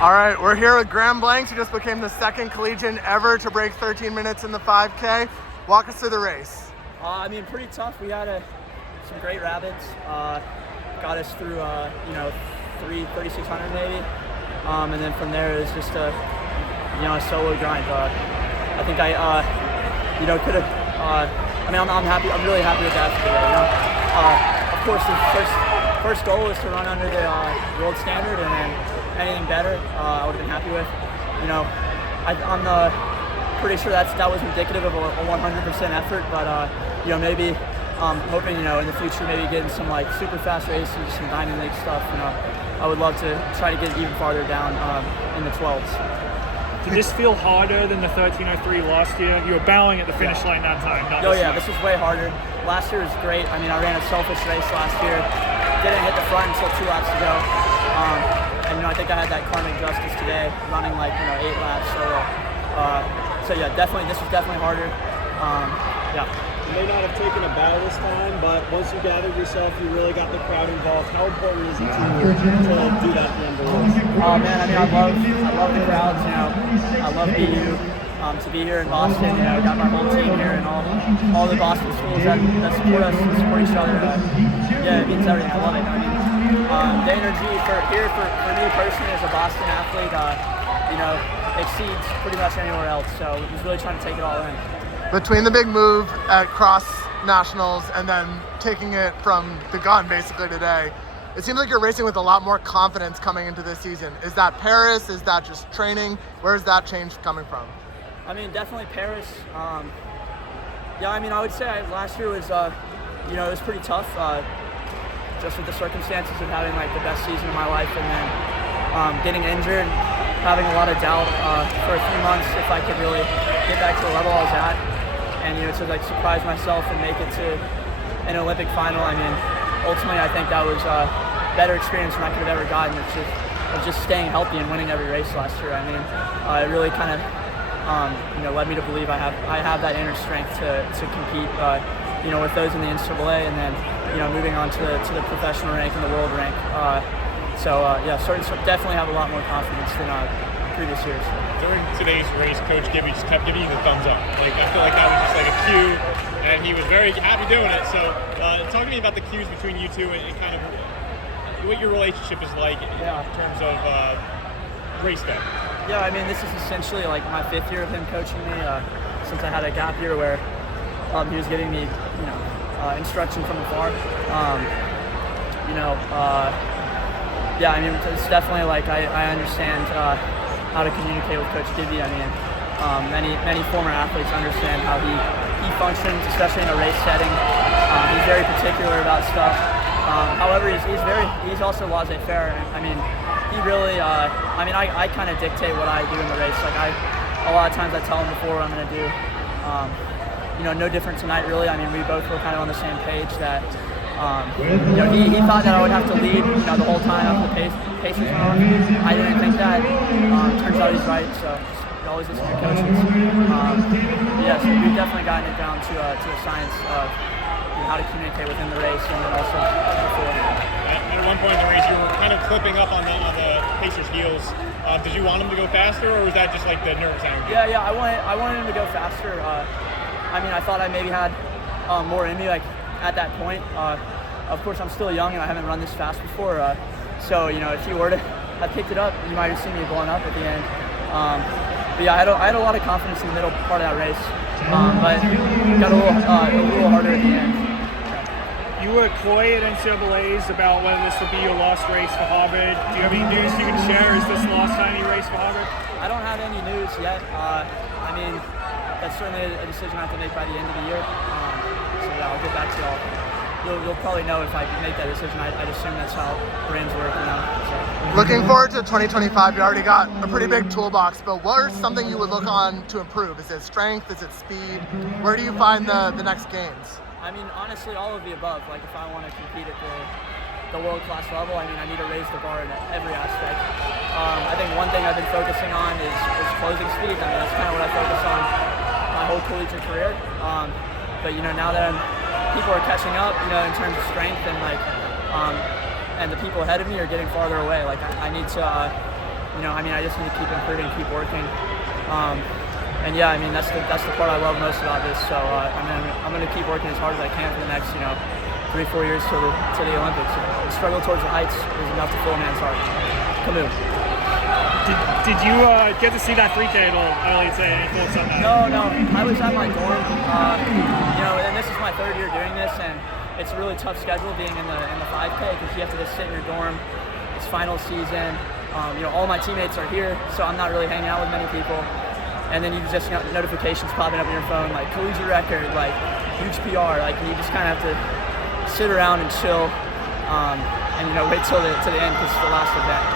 All right, we're here with Graham Blanks, who just became the second collegian ever to break 13 minutes in the 5K. Walk us through the race. Pretty tough. We had some great rapids. Got us through, 3,600 maybe. And then from there, it was just a solo grind. I think I could have. I'm happy. I'm really happy with that today. Of course, the first goal was to run under the world standard, and then anything better, I would have been happy with. I'm pretty sure that was indicative of a 100% effort, but maybe hoping in the future maybe getting some like super fast races, some Diamond League stuff. I would love to try to get even farther down in the 12s. Did this feel harder than the 13:03 last year? You were bowing at the finish line that time. This was way harder. Last year was great. I ran a selfish race last year. Didn't hit the front until 2 laps to go. I think I had that karmic justice today, running 8 laps. So definitely, this was definitely harder. You may not have taken a bow this time, but once you gathered yourself, you really got the crowd involved. How important is it to do that at the end of the race? Oh man, I love the crowds. I love BU. To be here in Boston, got my whole team here and all the Boston schools that support us and support each other. It means everything. I love it. The energy for me personally as a Boston athlete, exceeds pretty much anywhere else. So he's really trying to take it all in. Between the big move at Cross Nationals and then taking it from the gun basically today, it seems like you're racing with a lot more confidence coming into this season. Is that Paris? Is that just training? Where's that change coming from? Definitely Paris. I would say last year was, it was pretty tough, just with the circumstances of having the best season of my life and then getting injured, having a lot of doubt for a few months if I could really get back to the level I was at, and to surprise myself and make it to an Olympic final. Ultimately I think that was a better experience than I could have ever gotten. Of just staying healthy and winning every race last year. It really kind of led me to believe I have that inner strength to compete, with those in the NCAA, and then moving on to the professional rank and the world rank. Definitely have a lot more confidence than previous years. During today's race, Coach Gibby just kept giving you the thumbs up. I feel like that was just a cue, and he was very happy doing it. So, talk to me about the cues between you two and kind of what your relationship is like in terms of race day. This is essentially my 5th year of him coaching me, since I had a gap year where he was giving me, instruction from afar. It's definitely I understand how to communicate with Coach Gibby. Many former athletes understand how he functions, especially in a race setting. He's very particular about stuff. However, he's also laissez-faire. He really, I kind of dictate what I do in the race. A lot of times I tell him before what I'm going to do. No different tonight, really. We both were kind of on the same page that, he thought that I would have to lead, the whole time after the paces went on. I didn't think that. Turns out he's right, so you always listen to your coaches. So we've definitely gotten it down to a science of how to communicate within the race and then also before. At one point in the race, you were kind of clipping up on the pacer's heels. Did you want him to go faster, or was that just the nerves energy? I wanted him to go faster. I thought I maybe had more in me at that point. Of course, I'm still young and I haven't run this fast before. If you were to have picked it up, you might have seen me blowing up at the end. I had a lot of confidence in the middle part of that race, but got a little harder at the end. You were coy at NCAAs about whether this would be your last race for Harvard. Do you have any news you can share? Is this the last time you race for Harvard? I don't have any news yet. That's certainly a decision I have to make by the end of the year. I'll get back to y'all. You'll probably know if I make that decision. I'd assume that's how brands work now. Looking forward to 2025, you already got a pretty big toolbox, but what is something you would look on to improve? Is it strength? Is it speed? Where do you find the next gains? Honestly, all of the above. If I want to compete at the world-class level, I need to raise the bar in every aspect. I think one thing I've been focusing on is closing speed. That's kind of what I focus on my whole collegiate career. But now that people are catching up, in terms of strength and and the people ahead of me are getting farther away. I need to I just need to keep improving, keep working. And yeah, that's the part I love most about this. So I'm going to keep working as hard as I can for the next 3-4 years to the Olympics. The struggle towards the heights is enough to fill a man's heart. Canoe. Did you get to see that 3K at all early today? Any thoughts on that? No. I was at my dorm. And this is my 3rd year doing this, and it's a really tough schedule being in the 5K because you have to just sit in your dorm. It's final season. All my teammates are here, so I'm not really hanging out with many people. And then you just notifications popping up on your phone, like collegian record, like huge PR, like you just kind of have to sit around and chill, and wait till the end because it's the last event.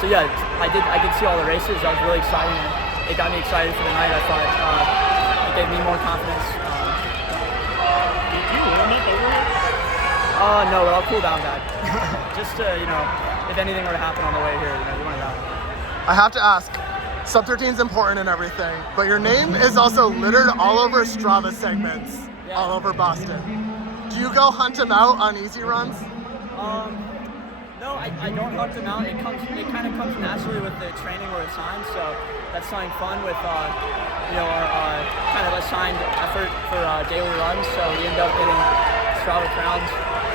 So yeah, I did see all the races. That was really exciting. And it got me excited for the night. I thought it gave me more confidence. Did you warm up over here? No, but I'll cool down back. Just to, if anything were to happen on the way here, you want to know. I have to ask, Sub 13 is important and everything, but your name is also littered all over Strava segments, all over Boston. Do you go hunt them out on easy runs? No, I don't hunt them out. It kind of comes naturally with the training we're assigned, so that's something fun with our kind of assigned effort for daily runs. So we end up getting Strava crowns.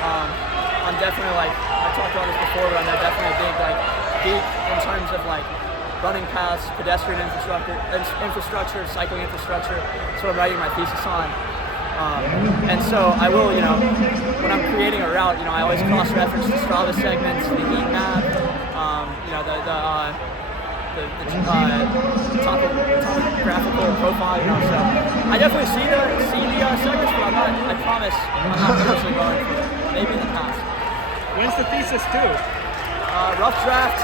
I'm definitely I talked about this before, but I'm definitely a big geek in terms of running paths, pedestrian infrastructure, cycling infrastructure. That's what I'm writing my thesis on. And so I will, when I'm creating a route, I always cross-reference the Strava segments, the heat map, the topographical profile, So I definitely see the segments, but I promise I'm not personally going for it. Maybe in the past. When's the thesis due? Rough draft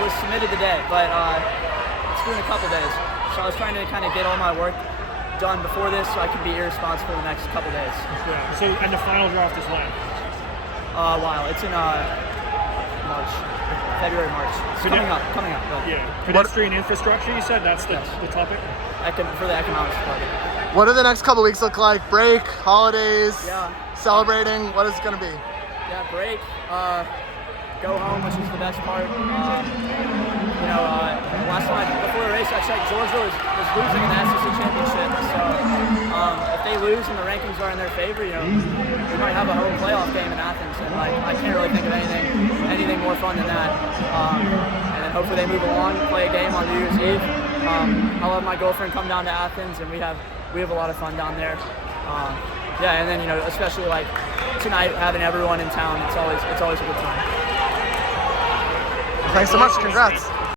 was submitted today, but it's due in a couple days. So I was trying to kind of get all my work done before this so I could be irresponsible the next couple days. Yeah. So, and the final draft is when? Wow, it's in March. February, March. It's coming up. Yeah. Pedestrian infrastructure, you said? That's the topic? For the economics department. What do the next couple weeks look like? Break, holidays, Yeah. Celebrating? What is it going to be? Yeah, break. Go home, which is the best part. Last time before the race, I checked Georgia was losing in the SEC championship. So if they lose and the rankings are in their favor, we might have a home playoff game in Athens, and I can't really think of anything more fun than that. And then hopefully they move along, play a game on New Year's Eve. I'll have my girlfriend come down to Athens, and we have a lot of fun down there. And then especially tonight, having everyone in town, it's always a good time. Thanks so much. Congrats.